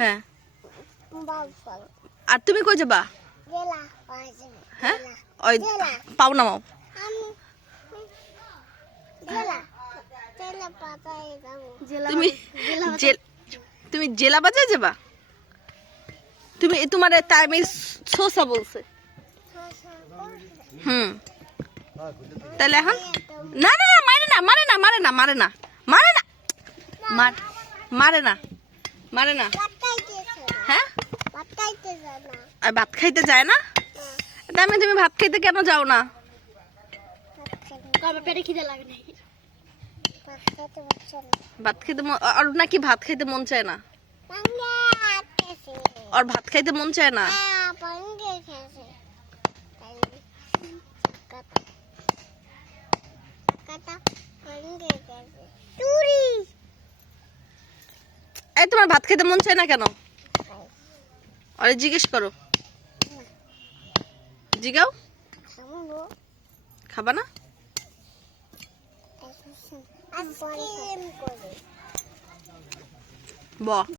হ্যাঁ। আর তুমি কই যাবা? হ্যাঁ, ওই পাও নামাও। তুমি তুমি জেলা বাজায় যাবা? তুমি তোমার টাইমে সোসা বলছে। তাহলে এখন না না না, মারে না মারে না মারে না মারে না মারে না মারে না মারে না। হ্যাঁ, আর ভাত খাইতে যায় না? তাই তুমি ভাত খাইতে কেন যাও না? পেটে খিদে লাগে না। ভাত খাইতে আর নাকি ভাত খাইতে মন চায় না? আর ভাত খাইতে মন চায় না? এই তোমার ভাত খেতে মন চায় না কেন? আরে জিজ্ঞেস করো, জিগাও। খাবা না? ব